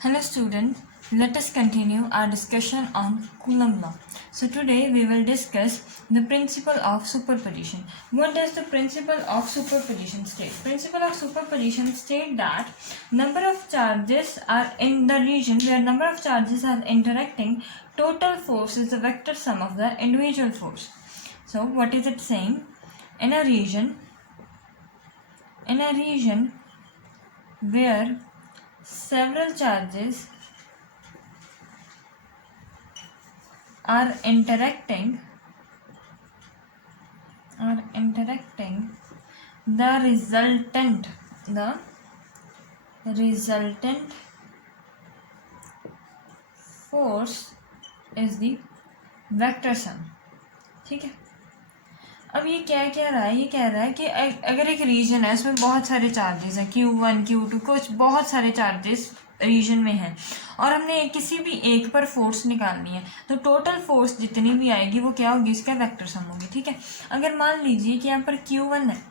Hello students, let us continue our discussion on Coulomb law. So today we will discuss the principle of superposition. What does the principle of superposition state? Principle of superposition state that number of charges are in the region where number of charges are interacting, total force is the vector sum of the individual force. So what is it saying? In a region where several charges are interacting, the resultant force is the vector sum. ठीक है, अब ये क्या कह रहा है? ये कह रहा है कि अगर एक रीजन है उसमें बहुत सारे चार्जेस हैं, Q1 Q2 कुछ बहुत सारे चार्जेस रीजन में है और हमने किसी भी एक पर फोर्स निकालनी है, तो टोटल फोर्स जितनी भी आएगी वो क्या होगी? इसका वेक्टर सम होगी. ठीक है, अगर मान लीजिए कि यहाँ पर Q1 है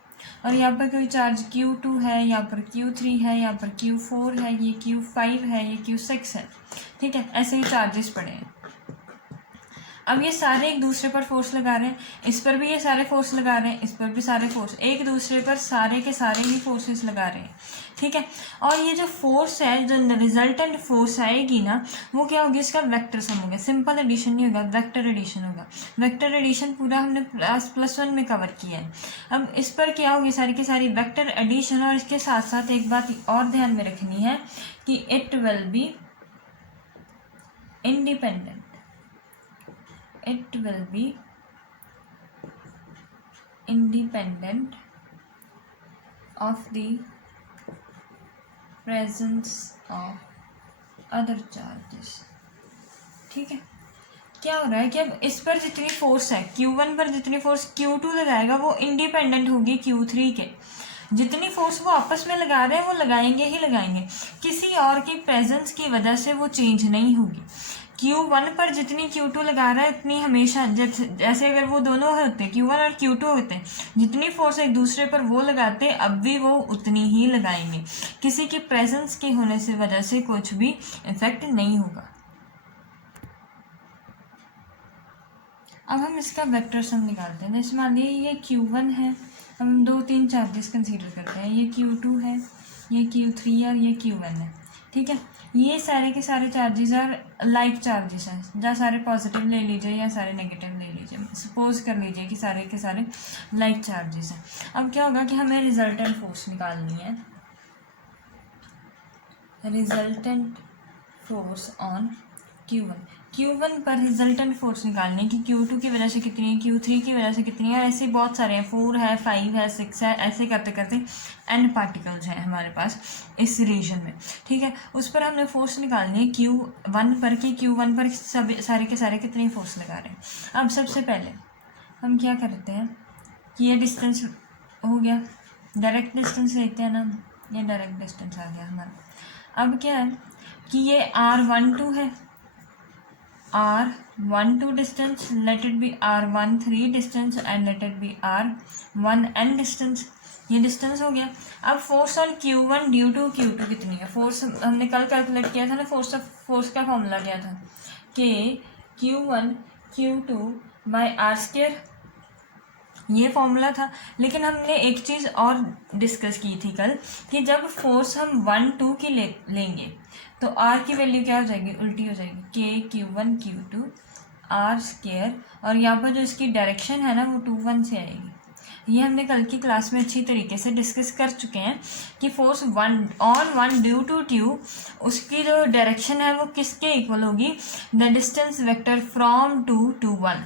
और यहाँ पर कोई चार्ज Q2 है, यहाँ पर Q3 है, यहाँ पर Q4 है, ये Q5 है, ये Q6 है. ठीक है, ऐसे ही चार्जेस पड़े हैं. अब ये सारे एक दूसरे पर फोर्स लगा रहे हैं, इस पर भी ये सारे फोर्स लगा रहे हैं, इस पर भी सारे फोर्स, एक दूसरे पर सारे के सारे ही फोर्सेस लगा रहे हैं. ठीक है, और ये जो फोर्स है, जो रिजल्टेंट फोर्स आएगी ना, वो क्या होगी? इसका वेक्टर सम होगा. सिंपल एडिशन नहीं होगा, वेक्टर एडिशन होगा. वेक्टर एडिशन पूरा हमने +1 में कवर किया है. अब इस पर क्या होगी? सारी की सारी वेक्टर एडिशन. और इसके साथ साथ एक बात और ध्यान में रखनी है कि it will be independent. It will be independent of the presence of other charges. ठीक है, क्या हो रहा है कि अब इस पर जितनी फोर्स है, Q1 पर जितनी फोर्स Q2 लगाएगा वो इंडिपेंडेंट होगी Q3 के. जितनी फोर्स वो आपस में लगा रहे हैं वो लगाएंगे ही लगाएंगे, किसी और की प्रेजेंस की वजह से वो चेंज नहीं होगी. Q1 पर जितनी Q2 लगा रहा है उतनी हमेशा, जैसे अगर वो दोनों होते, Q1 और Q2 होते, जितनी फोर्स एक दूसरे पर वो लगाते अब भी वो उतनी ही लगाएंगे. किसी की प्रेजेंस के होने से वजह से कुछ भी इफेक्ट नहीं होगा. अब हम इसका वेक्टर सम निकालते हैं. जैसे मान लीजिए ये Q1 है, हम 2-3 चार्जेस कंसीडर करते हैं. ये Q2 है, ये Q3 और ये Q1 है. ठीक है, ये सारे के सारे चार्जेस और लाइक चार्जेस हैं, जहाँ सारे पॉजिटिव ले लीजिए या सारे नेगेटिव ले लीजिए. सपोज कर लीजिए कि सारे के सारे लाइक चार्जेस हैं. अब क्या होगा कि हमें रिजल्टेंट फोर्स निकालनी है. रिजल्टेंट फोर्स ऑन Q1 पर रिजल्टेंट फोर्स निकालनी है कि Q2 की वजह से कितनी है, Q3 की वजह से कितनी है. ऐसे बहुत सारे हैं, 4 है, 5 है, 6 है. ऐसे करते करते n पार्टिकल्स हैं हमारे पास इस रीजन में. ठीक है, उस पर हमने फोर्स निकालनी है Q1 पर कि Q1 पर सारे के सारे कितनी फोर्स लगा रहे हैं. अब सबसे पहले हम क्या करते हैं कि ये डिस्टेंस हो गया, डायरेक्ट डिस्टेंस लेते हैं ना, ये डायरेक्ट डिस्टेंस आ गया हमारा. अब क्या है कि ये R12 है, R12 distance, let it be R13 distance and let it be R1n distance. ये डिस्टेंस हो गया. अब force on Q1 due to Q2 कितनी है? फोर्स हमने कल कैलकुलेट किया था ना, फोर्स का फॉर्मूला क्या था कि Q1 Q2 बाय R². ये फॉर्मूला था. लेकिन हमने एक चीज़ और डिस्कस की थी कल कि जब फोर्स हम 1-2 की लेंगे तो R की वैल्यू क्या हो जाएगी? उल्टी हो जाएगी, K Q1 Q2 R². और यहाँ पर जो इसकी डायरेक्शन है ना वो 2-1 से आएगी. ये हमने कल की क्लास में अच्छी तरीके से डिस्कस कर चुके हैं कि फोर्स 1 ड्यू टू ट्यू, उसकी जो डायरेक्शन है वो किसके इक्वल होगी? The distance vector from 2 to 1.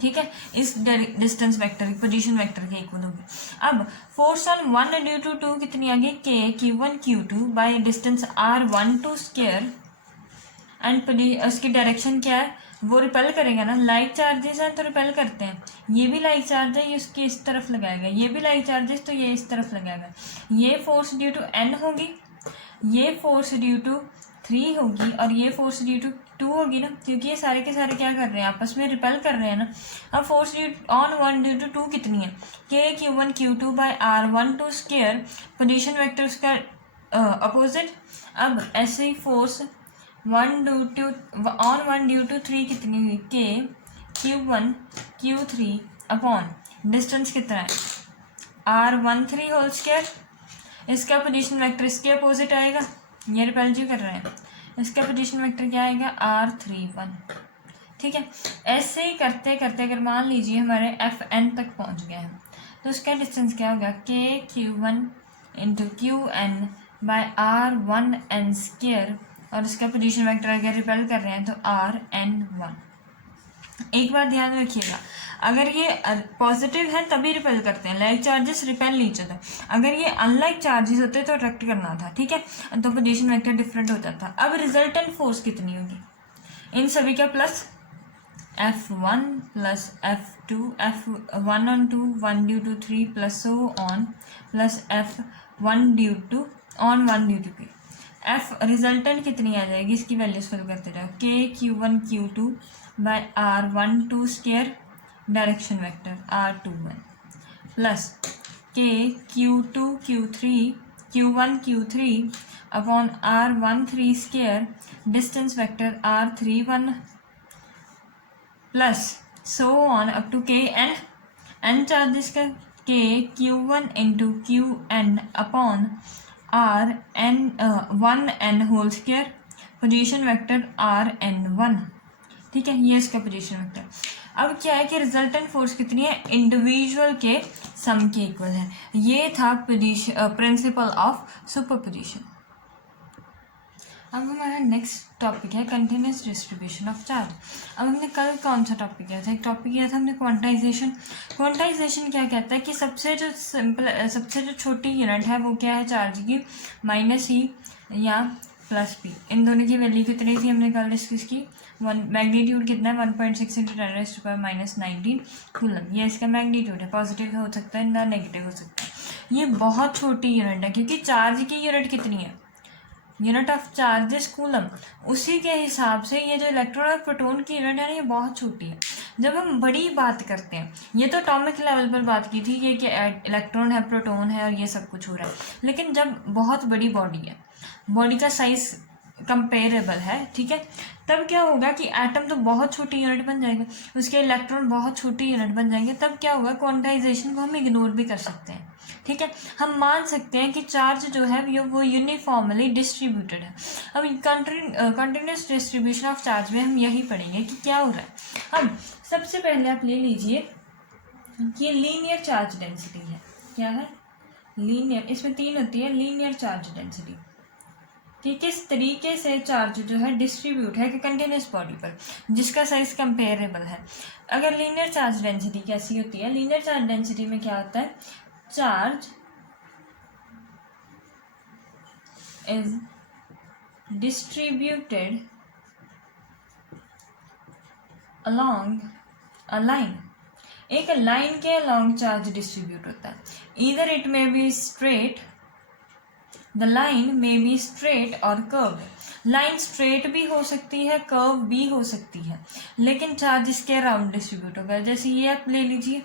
ठीक है, इस डिस्टेंस वेक्टर पोजीशन वेक्टर के इक्वल होगी. अब फोर्स ऑन 1 ड्यू टू 2 कितनी आ गई? K Q1 Q2 by distance R12². And उसकी डायरेक्शन क्या है? वो रिपेल करेगा ना, लाइक चार्जेस हैं तो रिपेल करते हैं. ये भी लाइक चार्ज है, ये उसकी इस तरफ लगाएगा. ये भी लाइक चार्जेस तो ये इस तरफ लगाएगा. ये फोर्स ड्यू टू n होगी, ये फोर्स ड्यू टू 3 होगी और ये फोर्स ड्यू टू 2 होगी ना, क्योंकि ये सारे के सारे क्या कर रहे हैं? आपस में रिपेल कर रहे हैं ना. अब फोर्स ऑन 1 ड्यू टू 2 कितनी है? K Q1 Q2 by R12². Position vector उसका अपोजिट। अब ऐसे ही फोर्स 1 ड्यू टू 3 कितनी हुई, के Q1 Q3 अपॉन डिस्टेंस कितना है R13 होल स्क्वायर। इसका पोजीशन वेक्टर इसके अपोजिट आएगा, ये रिपल्सिव कर रहे हैं, इसका पोजीशन वेक्टर क्या आएगा R31। ठीक है, ऐसे ही करते करते अगर मान लीजिए हमारे FN तक पहुंच गए हैं तो उसका डिस्टेंस क्या होगा, के Q1 into QN bye R1N square, और इसका पोजीशन वेक्टर अगर रिपेल कर रहे हैं तो RN1। एक बात ध्यान रखिएगा, अगर ये पॉजिटिव है तभी रिपेल करते हैं, लाइक चार्जेस रिपेल नहीं होता। अगर ये अनलाइक चार्जेस होते तो अट्रैक्ट करना था, ठीक है, तो पोजीशन वेक्टर डिफरेंट हो जाता। अब रिजल्टेंट फोर्स कितनी होगी, इन सभी का plus F1 plus F2 F1 on 2 1 due to 3 plus so on plus F1 due to on 1 due to P। F resultant कितनी आ जाएगी, इसकी वैल्यूज फिल करते जाओ, K Q1 Q2 by R12 square direction vector R21 plus K Q2 Q3 Q1 Q3 upon R13 square distance vector R31 plus so on up to K N charges का K Q1 into QN upon R1N whole square position vector RN1। ठीक है, ये इसका position vector. अब क्या है कि resultant force कितनी है, इंडिविजुअल के सम के इक्वल है। ये था प्रिंसिपल ऑफ सुपरपोजिशन। अब हमारा नेक्स्ट टॉपिक है कंटिन्यूस डिस्ट्रीब्यूशन ऑफ चार्ज। अब हमने कल कौन सा टॉपिक किया था, एक टॉपिक किया था हमने क्वांटाइजेशन। क्वांटाइजेशन क्या कहता है कि सबसे जो छोटी यूनिट है वो क्या है चार्ज की, -E या +P। इन दोनों की वैल्यू कितनी थी हमने कल डिस्कस की, मैग्नीट्यूड कितना है 1.6 × 10⁻19 कूलम। ये इसका मैग्नीट्यूड है, पॉजिटिव हो सकता है ना नेगेटिव हो सकता है। ये बहुत छोटी यूनिट है क्योंकि चार्ज की यूनिट कितनी है, यूनिट ऑफ चार्जेस कूलम। उसी के हिसाब से ये जो इलेक्ट्रॉन और प्रोटॉन की यूनिट है ना, ये बहुत छोटी है। जब हम बड़ी बात करते हैं, ये तो एटॉमिक लेवल पर बात की थी ये कि इलेक्ट्रॉन है, प्रोटॉन है और ये सब कुछ हो रहा है, लेकिन जब बहुत बड़ी बॉडी है, बॉडी का साइज कंपेरेबल है, ठीक है, तब क्या होगा कि एटम तो बहुत छोटी यूनिट बन जाएगा, उसके इलेक्ट्रॉन बहुत छोटी यूनिट बन जाएंगे। तब क्या होगा, क्वांटाइजेशन को हम इग्नोर भी कर सकते हैं। ठीक है, हम मान सकते हैं कि चार्ज जो है वो यूनिफॉर्मली डिस्ट्रीब्यूटेड है। अब कंटिन्यूस डिस्ट्रीब्यूशन ऑफ चार्ज में हम यही पढ़ेंगे कि क्या हो रहा है। अब सबसे पहले आप ले लीजिए कि लीनियर चार्ज डेंसिटी है। क्या है, लीनियर, इसमें 3 होती है, लीनियर चार्ज डेंसिटी, कि किस तरीके से चार्ज जो है डिस्ट्रीब्यूट है कि कंटिन्यूस बॉडी पर जिसका साइज कंपेरेबल है। अगर लीनियर चार्ज डेंसिटी कैसी होती है, लीनियर चार्ज डेंसिटी में क्या होता है, charge is distributed along a line. एक लाइन के अलोंग चार्ज डिस्ट्रीब्यूट होता है, either it may be straight, the line may be straight और कर्व। लाइन स्ट्रेट भी हो सकती है, कर्व भी हो सकती है, लेकिन चार्ज इसके अराउंड डिस्ट्रीब्यूट होगा। जैसे ये आप ले लीजिए,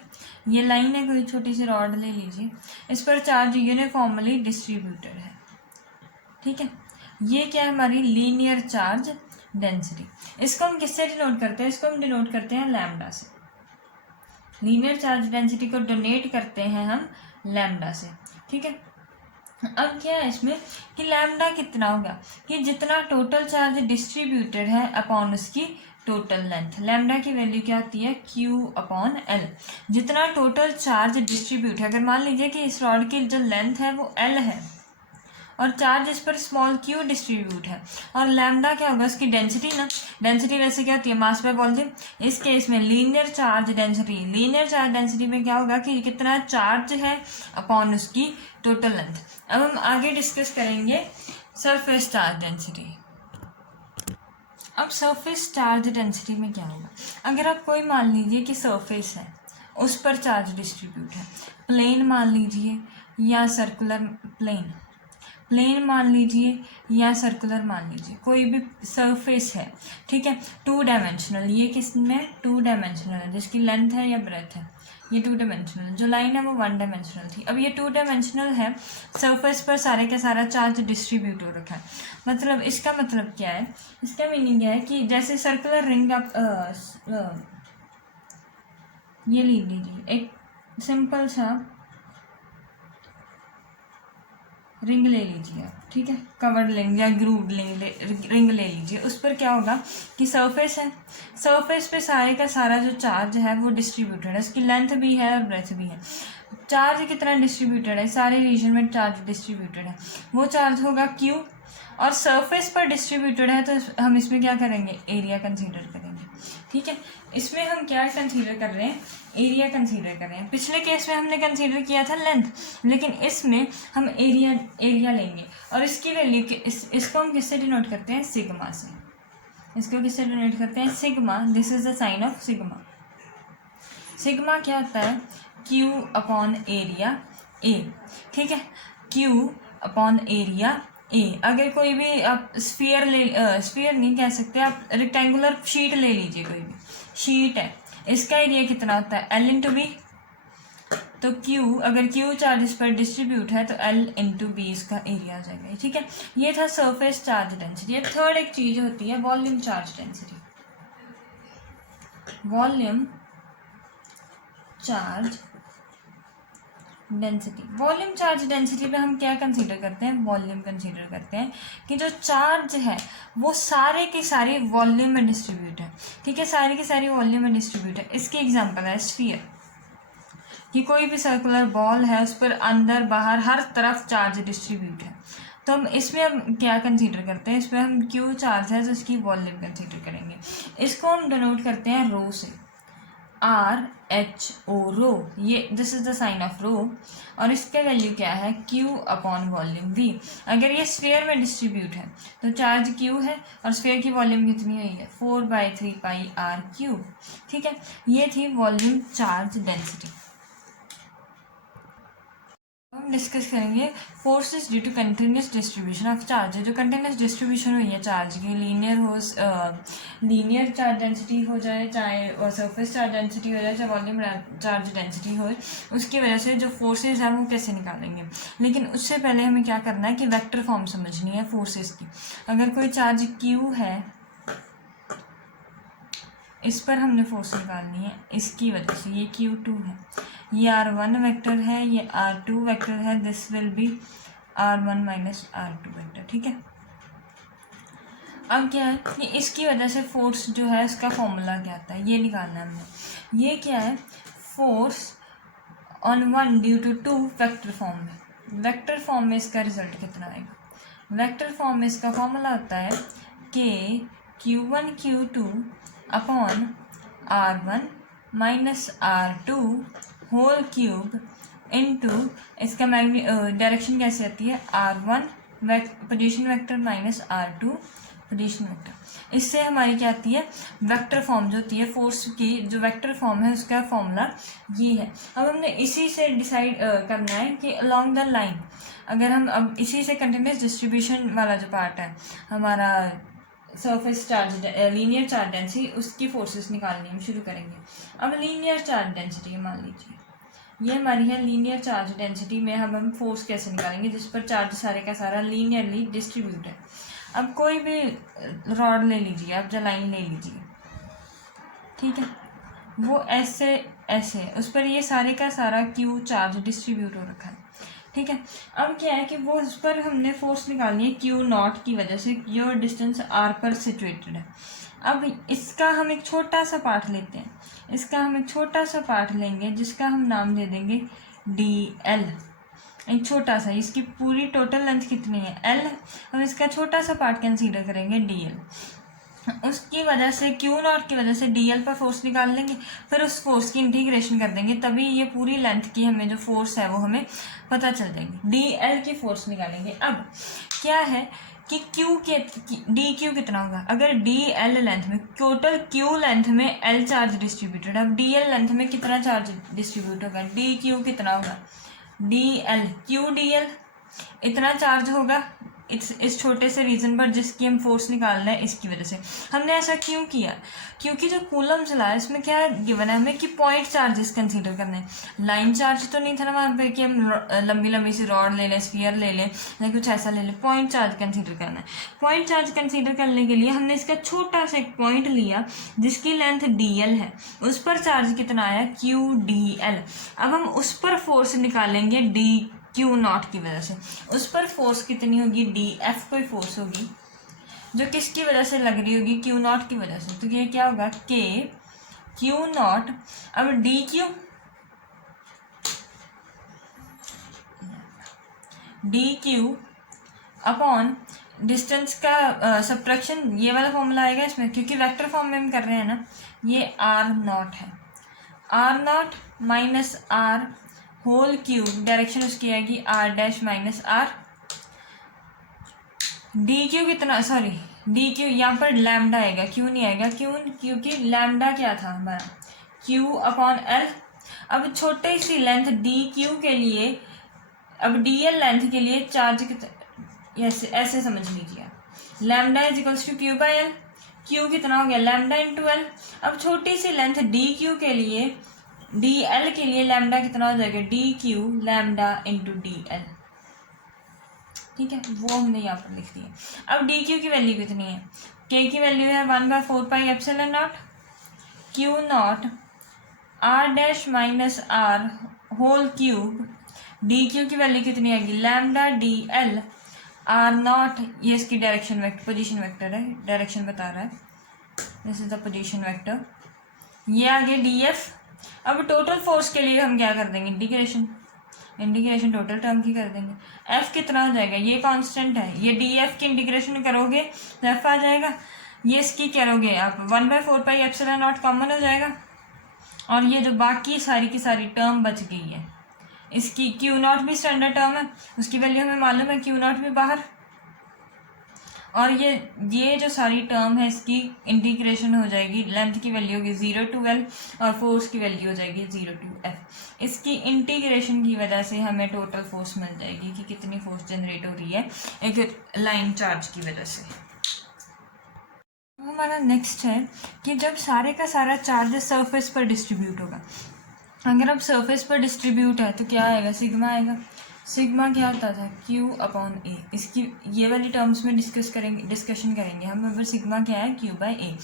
ये लाइन है, कोई छोटी सी रॉड ले लीजिए, इस पर चार्ज यूनिफॉर्मली डिस्ट्रीब्यूटेड है। ठीक है, ये क्या है, हमारी लीनियर चार्ज डेंसिटी। इसको हम किससे डिनोट करते हैं, इसको हम डिनोट करते हैं लैम्डा से। लीनियर चार्ज डेंसिटी को डोनेट करते हैं हम लैम्डा से। ठीक है, अब क्या है इसमें कि लैम्डा कितना होगा, कि जितना टोटल चार्ज डिस्ट्रीब्यूटेड है अपॉन उसकी टोटल लेंथ। लैम्डा की वैल्यू क्या होती है, Q/L। जितना टोटल चार्ज डिस्ट्रीब्यूट है, अगर मान लीजिए कि इस रॉड की जो लेंथ है वो L है और चार्ज इस पर स्मॉल q डिस्ट्रीब्यूट है, और लैम्डा क्या होगा, उसकी डेंसिटी ना। डेंसिटी वैसे क्या होती है, मास बाय वॉल्यूम। इस केस में linear charge density, linear charge density में क्या होगा कि कितना चार्ज है अपॉन उसकी टोटल लेंथ। अब हम आगे डिस्कस करेंगे सरफेस चार्ज डेंसिटी। अब सरफेस चार्ज डेंसिटी में क्या होगा, अगर आप कोई मान लीजिए कि सरफेस है, उस पर चार्ज डिस्ट्रीब्यूट है, प्लेन मान लीजिए या सर्कुलर प्लेन, प्लेन मान लीजिए या सर्कुलर मान लीजिए, कोई भी सरफेस है। ठीक है, 2 डायमेंशनल, ये किस में 2 डायमेंशनल है, जिसकी लेंथ है या ब्रेथ है, ये 2 डायमेंशनल, जो लाइन है वो 1 डायमेंशनल थी। अब ये 2 डायमेंशनल है, सरफेस पर सारे का सारा चार्ज डिस्ट्रीब्यूट हो रखा है। मतलब इसका मतलब क्या है, इसका मीनिंग है कि जैसे सर्कुलर रिंग आप ये ले लीजिए, एक सिंपल सा रिंग ले लीजिए आप, ठीक है, कवर्ड रिंग या ग्रूव्ड रिंग ले लीजिए। उस पर क्या होगा कि सरफेस है, सरफेस पे सारे का सारा जो चार्ज है वो डिस्ट्रीब्यूटेड है, उसकी लेंथ भी है और ब्रेथ भी है। चार्ज कितना डिस्ट्रीब्यूटेड है, सारे रीजन में चार्ज डिस्ट्रीब्यूटेड है, वो चार्ज होगा क्यू। और सरफेस पर डिस्ट्रीब्यूटेड है तो हम इसमें क्या करेंगे, एरिया कंसीडर करेंगे, ठीक है। इसमें हम क्या कंसीडर कर रहे हैं, एरिया कंसीडर कर रहे हैं। पिछले केस में हमने कंसीडर किया था लेंथ, लेकिन इसमें हम एरिया लेंगे। और इसकी वैल्यू इसको हम किससे डिनोट करते हैं, सिग्मा से। इसको किससे डिनोट करते हैं, sigma. This is the sign of sigma. Sigma क्या होता है, क्यू अपॉन एरिया ए, ठीक है, क्यू अपॉन एरिया ए। अगर कोई भी आप स्फीयर नहीं कह सकते, आप रेक्टेंगुलर शीट ले लीजिए, कोई भी शीट है, इसका एरिया कितना होता है, एल इंटू बी। तो क्यू, अगर क्यू चार्जेस पर डिस्ट्रीब्यूट है तो एल इंटू बी इसका एरिया आ जाएगा, ठीक है। ये था सरफेस चार्ज डेंसिटी। अब थर्ड एक चीज होती है volume charge density. Volume charge density, volume charge density पे हम क्या कंसीडर करते हैं, वॉल्यूम कंसीडर करते हैं कि जो चार्ज है वो सारे की सारी वॉल्यूम में डिस्ट्रीब्यूट है, ठीक है, सारी की सारी वॉल्यूम में डिस्ट्रीब्यूट है। इसकी एग्जांपल है स्फीयर, कि कोई भी सर्कुलर बॉल है उस पर अंदर बाहर हर तरफ चार्ज डिस्ट्रीब्यूट है। तो हम इसमें हम क्या कंसीडर करते हैं, इसमें हम क्यू चार्ज है तो इसकी वॉल्यूम कंसीडर करेंगे। इसको हम डिनोट करते हैं रो से, आर एच ओ, रो, ये this is the sign of rho. और इसका वैल्यू क्या है, क्यू अपॉन वॉल्यूम वी। अगर ये स्फीयर में डिस्ट्रीब्यूट है तो चार्ज क्यू है और स्फीयर की वॉल्यूम कितनी हुई है, 4/3 पाई आर क्यूब, ठीक है। ये थी वॉल्यूम चार्ज डेंसिटी। हम डिस्कस करेंगे forces due to continuous distribution of charge. जो कंटिन्यूस डिस्ट्रीब्यूशन हुई है चार्ज की, लीनियर चार्ज डेंसिटी हो जाए, चाहे सरफेस चार्ज डेंसिटी हो जाए, चाहे वॉल्यूम चार्ज डेंसिटी हो, उसकी वजह से जो फोर्सेस हैं वो कैसे निकालेंगे। लेकिन उससे पहले हमें क्या करना है कि वेक्टर फॉर्म समझनी है फोर्सेस की। अगर कोई चार्ज क्यू है, इस पर हमने फोर्स निकालनी है, इसकी वजह से ये Q2 है, ये R1 वेक्टर है, ये R2 वेक्टर है, this will be R1 minus R2 vector, ठीक है। अब क्या है कि इसकी वजह से फोर्स जो है इसका फॉर्मूला क्या आता है, ये निकालना है हमने। ये क्या है, force on 1 due to 2 vector form में। वेक्टर फॉर्म में इसका रिजल्ट कितना आएगा, वेक्टर फॉर्म में इसका फॉर्मूला होता है कि Q1 Q2 upon R1 minus R2 whole cube into, इसका डायरेक्शन कैसे आती है, R1 position vector minus R2 position vector. इससे हमारी क्या आती है, वेक्टर फॉर्म जो होती है फोर्स की, जो वेक्टर फॉर्म है उसका फॉर्मूला ये है। अब हमने इसी से डिसाइड करना है कि अलोंग द लाइन, अगर हम अब इसी से कंटिन्यूस डिस्ट्रीब्यूशन वाला जो पार्ट है हमारा surface charge linear charge density, उसकी फोर्सेस निकालनी हम शुरू करेंगे। अब लीनियर चार्ज डेंसिटी मान लीजिए ये हमारी है लीनियर चार्ज डेंसिटी में हम फोर्स कैसे निकालेंगे जिस पर चार्ज सारे का सारा लीनियरली डिस्ट्रीब्यूट है। अब कोई भी रॉड ले लीजिए आप, या लाइन ले लीजिए, ठीक है, वो ऐसे ऐसे उस पर ये सारे का सारा क्यू चार्ज डिस्ट्रीब्यूट हो रखा है, ठीक है। अब क्या है कि वो उस पर हमने फोर्स निकालनी है क्यू नॉट की वजह से, योर डिस्टेंस आर पर सिचुएटेड है। अब इसका हम एक छोटा सा पार्ट लेते हैं, इसका हम एक छोटा सा पार्ट लेंगे जिसका हम नाम दे देंगे डी एल, एक छोटा सा, इसकी पूरी टोटल लेंथ कितनी है एल, हम इसका छोटा सा पार्ट कंसीडर करेंगे डी एल। उसकी वजह से क्यू नॉट की वजह से डी एल पर फोर्स निकाल लेंगे, फिर उस फोर्स की इंटीग्रेशन कर देंगे, तभी ये पूरी लेंथ की हमें जो फोर्स है वो हमें पता चल जाएगी। डी एल की फोर्स निकालेंगे। अब क्या है कि क्यू के डी क्यू कितना होगा, अगर डी एल लेंथ में, टोटल क्यू लेंथ में एल चार्ज डिस्ट्रीब्यूटेड, अब डी एल लेंथ में कितना चार्ज डिस्ट्रीब्यूट होगा, डी क्यू कितना होगा, D L Q D L इतना चार्ज होगा इस छोटे से रीज़न पर जिसकी हम फोर्स निकालना है इसकी वजह से। हमने ऐसा क्यों किया? क्योंकि जो कूलम चला है इसमें क्या गिवन है हमें कि पॉइंट चार्जेस कंसीडर करने हैं। लाइन चार्ज तो नहीं था ना वहाँ पे कि हम लंबी लंबी सी रॉड ले लें, स्फीयर ले लें या कुछ ऐसा ले लें। पॉइंट चार्ज कंसीडर करना है। पॉइंट चार्ज कंसीडर करने के लिए हमने इसका छोटा सा एक पॉइंट लिया जिसकी लेंथ dl है, उस पर चार्ज कितना आया qdl। अब हम उस पर फोर्स निकालेंगे dq0 की वजह से। उस पर फोर्स कितनी होगी? df कोई फोर्स होगी जो किसकी वजह से लग रही होगी? Q0 की वजह से। तो ये क्या होगा? K Q0। अब dq अपॉन डिस्टेंस का सब्ट्रैक्शन, ये वाला फॉर्मूला आएगा इसमें क्योंकि वेक्टर फॉर्म में हम कर रहे हैं ना। ये r0 है, r0 minus r whole cube, direction उसकी आएगी r dash minus r। D Q कितना, सॉरी डी क्यू यहाँ पर लैम्डा आएगा, क्यों नहीं आएगा? क्यों? क्योंकि लैम्डा क्या था हमारा? Q upon L. अब छोटे सी लेंथ डी क्यू के लिए, अब डी एल लेंथ के लिए चार्ज कितना, ऐसे ऐसे समझ लीजिए, lambda is equals to Q by L. Q कितना हो गया? Lambda into L. अब छोटी सी लेंथ डी क्यू के लिए, डी एल के लिए लैम्डा कितना हो जाएगा? D Q lambda into D L. ठीक है, वो हमने यहाँ पर लिख दिया। अब डी क्यू की वैल्यू कितनी है? के की वैल्यू है 1/4 pi epsilon not Q not R dash minus R whole cube. D Q की वैल्यू कितनी आएगी? Lambda D L R not, ये इसकी डायरेक्शन वेक्टर, पोजीशन वेक्टर है, डायरेक्शन बता रहा है, this is the position vector. ये आगे डी एफ। अब टोटल फोर्स के लिए हम क्या कर देंगे? इंटीग्रेशन टोटल टर्म की कर देंगे। एफ कितना हो जाएगा? ये कांस्टेंट है, ये डी एफ की इंटीग्रेशन करोगे तो एफ आ जाएगा। ये इसकी करोगे आप 1/4 पाई एप्सिलॉन नॉट कॉमन हो जाएगा, और ये जो बाकी सारी की सारी टर्म बच गई है, इसकी क्यू नॉट भी स्टैंडर्ड टर्म है, उसकी वैल्यू हमें मालूम है, क्यू नॉट भी बाहर, और ये जो सारी टर्म है इसकी इंटीग्रेशन हो जाएगी। लेंथ की वैल्यू होगी 0 to L और फोर्स की वैल्यू हो जाएगी 0 to F। इसकी इंटीग्रेशन की वजह से हमें टोटल फोर्स मिल जाएगी कि कितनी फोर्स जनरेट हो रही है एक लाइन चार्ज की वजह से। हमारा नेक्स्ट है कि जब सारे का सारा चार्ज सरफेस पर डिस्ट्रीब्यूट होगा, अगर अब सरफेस पर डिस्ट्रीब्यूट है तो क्या आएगा? सिग्मा आएगा। सिग्मा क्या होता था? क्यू अपॉन ए। इसकी ये वाली टर्म्स में डिस्कशन करेंगे हम। अब सिग्मा क्या है? क्यू बाई ए।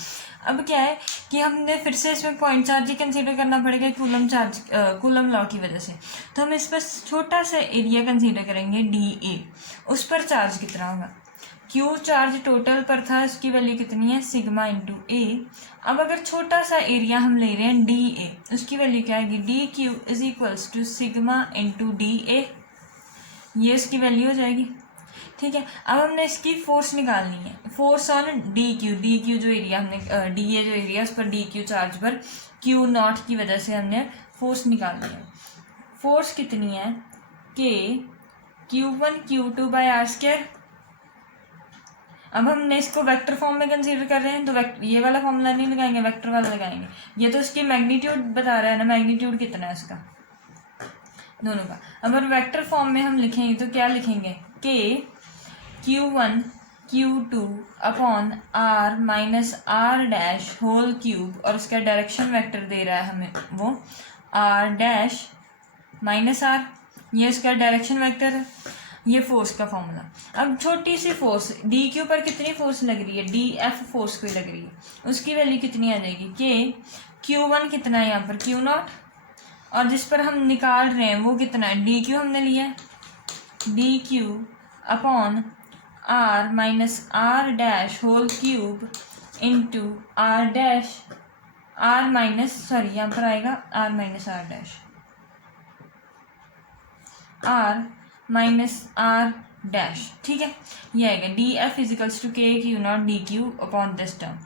अब क्या है कि हमने फिर से इसमें पॉइंट चार्ज ही कंसीडर करना पड़ेगा कूलम लॉ की वजह से। तो हम इस पर छोटा सा एरिया कंसीडर करेंगे डी ए, उस पर चार्ज कितना होगा? क्यू चार्ज टोटल पर था, उसकी वैल्यू कितनी है? सिग्मा इंटू ए। अब अगर छोटा सा एरिया हम ले रहे हैं डी ए, उसकी वैल्यू क्या आएगी? D Q is equals to sigma into D A, ये इसकी वैल्यू हो जाएगी। ठीक है, अब हमने इसकी फोर्स निकालनी है, फोर्स ऑन डी क्यू जो एरिया हमने डी ए जो एरिया उस पर डी क्यू चार्ज पर क्यू नॉट की वजह से हमने फोर्स निकालनी है। फोर्स कितनी है? के Q1 Q2 by are square. अब हमने इसको वेक्टर फॉर्म में कंसीडर कर रहे हैं तो ये वाला फॉर्मूला नहीं लगाएंगे, वेक्टर वाला लगाएंगे। ये तो इसकी मैग्नीट्यूड बता रहा है ना, मैग्नीट्यूड कितना है इसका दोनों का। अगर वेक्टर फॉर्म में हम लिखेंगे तो क्या लिखेंगे? K Q1 Q2 upon are minus are dash whole cube, और उसका डायरेक्शन वेक्टर दे रहा है हमें वो आर डैश माइनस आर, ये उसका डायरेक्शन वेक्टर है। ये फोर्स का फॉर्मूला। अब छोटी सी फोर्स डी क्यू पर कितनी फोर्स लग रही है? डी एफ फोर्स कोई लग रही है, उसकी वैल्यू कितनी आ जाएगी? के Q1 कितना है यहाँ पर? क्यू नॉट, और जिस पर हम निकाल रहे हैं वो कितना है? डी क्यू हमने लिया है, D Q upon are minus are dash whole cube into R dash R minus, sorry यहाँ पर आएगा R minus are dash, R minus are dash. ठीक है, ये आएगा डी एफ इजिकल्स टू के Q not D Q upon this term.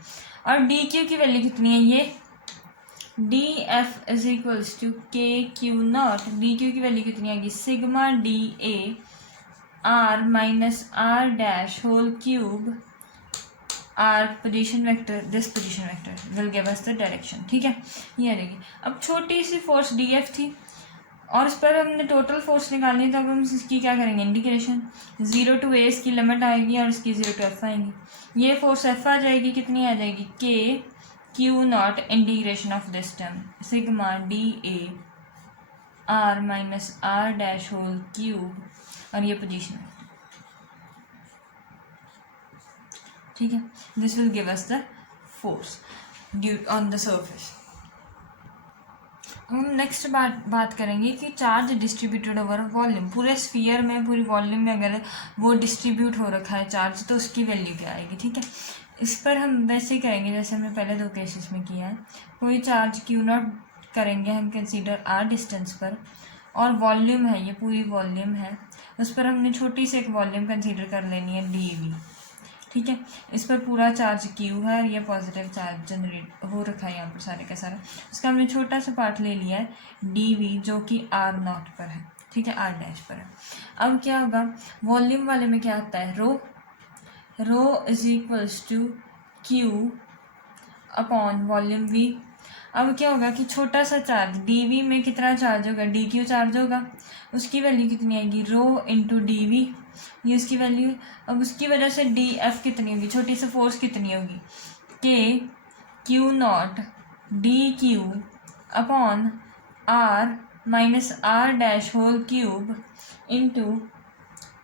और D Q की वैल्यू कितनी है? ये D F is equals to के क्यू नॉट, डी क्यू की वैल्यू कितनी आएगी? Sigma D A R minus are dash whole cube R position vector, this position vector will give us the direction. ठीक है, ये आ जाएगी। अब छोटी सी फोर्स डी एफ थी और इस पर हमने टोटल फोर्स निकालनी है, तो अब हम इसकी क्या करेंगे, इंटीग्रेशन 0 to a इसकी लिमिट आएगी और इसकी 0 to f आएगी। ये फोर्स f आ जाएगी, कितनी आ जाएगी, k q not integration of this term sigma d a r minus r dash whole cube, और ये पोजीशन है, ठीक है। This will give us the force due on the surface. हम नेक्स्ट बात करेंगे कि चार्ज डिस्ट्रीब्यूटेड ओवर वॉल्यूम, पूरे स्फीयर में, पूरी वॉल्यूम में अगर वो डिस्ट्रीब्यूट हो रखा है चार्ज, तो उसकी वैल्यू क्या आएगी, ठीक है। इस पर हम वैसे ही करेंगे जैसे हमने पहले 2 केसेस में किया है। कोई चार्ज क्यू नॉट करेंगे हम कंसीडर आर डिस्टेंस पर, और वॉल्यूम है, ये पूरी वॉल्यूम है, उस पर हमने छोटी सी एक वॉल्यूम कंसीडर कर लेनी है डी वी, ठीक है। इस पर पूरा चार्ज क्यू है और ये पॉजिटिव चार्ज जनरेट हो रखा है यहाँ पर सारे का सारा। उसका हमने छोटा सा पार्ट ले लिया है डी वी, जो कि आर नॉट पर है, ठीक है, आर डैश पर है। अब क्या होगा, वॉल्यूम वाले में क्या आता है, rho is equals to q upon volume V. अब क्या होगा कि छोटा सा चार्ज डी वी में कितना चार्ज होगा, डी क्यू चार्ज होगा, उसकी वैल्यू कितनी आएगी, रो इंटू डी वी, ये उसकी वैल्यू। अब उसकी वजह से डी एफ कितनी होगी, छोटी सी फोर्स कितनी होगी, k Q not D Q upon are minus are dash whole cube into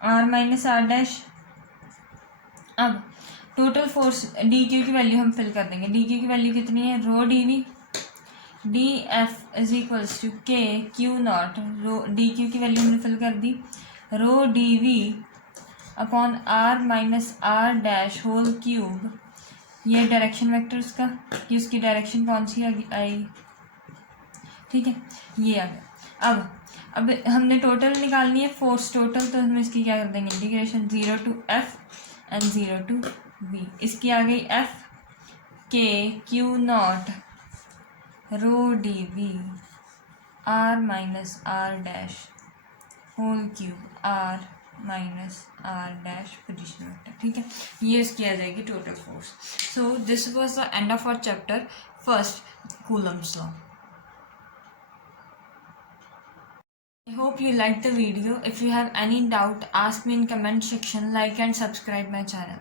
r minus are dash. अब टोटल फोर्स डी क्यू की वैल्यू हम फिल कर देंगे, डी क्यू की वैल्यू कितनी है, rho D V d F is equals to के Q not, rho d Q की वैल्यू हमने फिल कर दी, rho D V upon are minus are dash whole cube, ये डायरेक्शन वेक्टर उसका, कि उसकी डायरेक्शन कौन सी आई, ठीक है, ये आ गया। अब हमने टोटल निकालनी है फोर्स टोटल, तो हम इसकी क्या कर देंगे, integration 0 to f and 0 to v। इसकी आ गई f के Q not rho D V R minus are dash whole cube R minus are dash position vector, ठीक है, ये इसकी आ जाएगी total force. So this was the end of our chapter first, Coulomb's law. I hope you liked the video. If you have any doubt, ask me in comment section, like and subscribe my channel.